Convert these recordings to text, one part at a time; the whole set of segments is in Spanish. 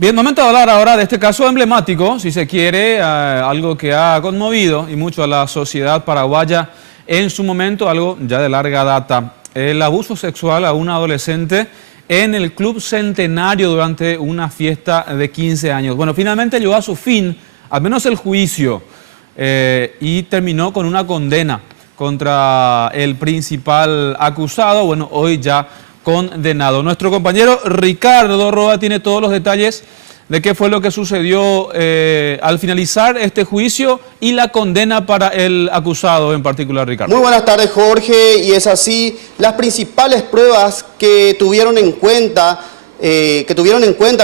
Bien, momento de hablar ahora de este caso emblemático, si se quiere, algo que ha conmovido y mucho a la sociedad paraguaya en su momento, algo ya de larga data. El abuso sexual a una adolescente en el Club Centenario durante una fiesta de 15 años. Bueno, finalmente llegó a su fin, al menos el juicio, y terminó con una condena contra el principal acusado, bueno, hoy ya condenado. Nuestro compañero Ricardo Roa tiene todos los detalles de qué fue lo que sucedió al finalizar este juicio y la condena para el acusado en particular, Ricardo. Muy buenas tardes, Jorge, y es así, las principales pruebas que tuvieron en cuenta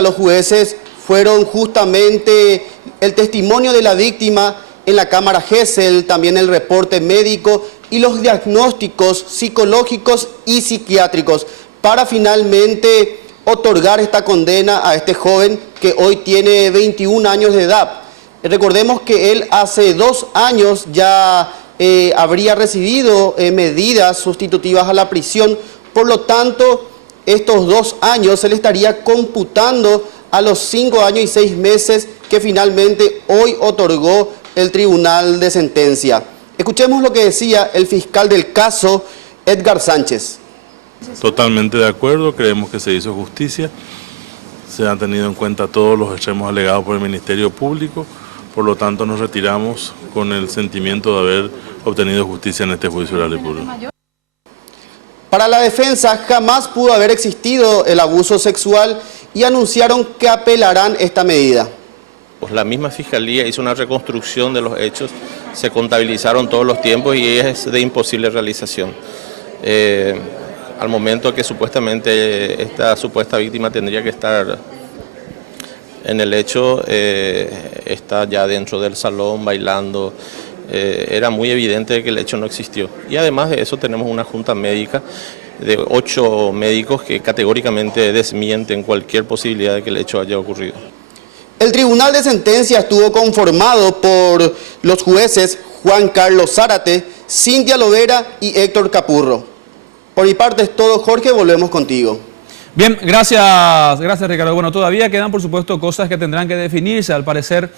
los jueces fueron justamente el testimonio de la víctima en la cámara Gesell, también el reporte médico y los diagnósticos psicológicos y psiquiátricos para finalmente otorgar esta condena a este joven que hoy tiene 21 años de edad. Recordemos que él hace 2 años ya habría recibido medidas sustitutivas a la prisión, por lo tanto estos 2 años se le estaría computando a los 5 años y 6 meses que finalmente hoy otorgó el Tribunal de Sentencia. Escuchemos lo que decía el fiscal del caso, Edgar Sánchez. Totalmente de acuerdo, creemos que se hizo justicia, se han tenido en cuenta todos los extremos alegados por el Ministerio Público, por lo tanto nos retiramos con el sentimiento de haber obtenido justicia en este juicio de la ley pública. Para la defensa jamás pudo haber existido el abuso sexual y anunciaron que apelarán esta medida. Pues la misma Fiscalía hizo una reconstrucción de los hechos, se contabilizaron todos los tiempos y es de imposible realización. Al momento que supuestamente esta supuesta víctima tendría que estar en el hecho, está ya dentro del salón bailando, era muy evidente que el hecho no existió. Y además de eso tenemos una junta médica de 8 médicos que categóricamente desmienten cualquier posibilidad de que el hecho haya ocurrido. El Tribunal de Sentencia estuvo conformado por los jueces Juan Carlos Zárate, Cintia Lovera y Héctor Capurro. Por mi parte es todo, Jorge, volvemos contigo. Bien, gracias Ricardo. Bueno, todavía quedan por supuesto cosas que tendrán que definirse. Al parecer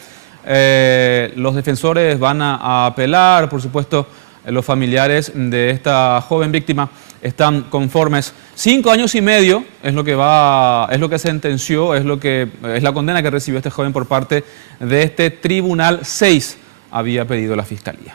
los defensores van a apelar, por supuesto los familiares de esta joven víctima están conformes. 5 años y medio es lo que sentenció, es la condena que recibió este joven por parte de este tribunal. 6 había pedido la Fiscalía.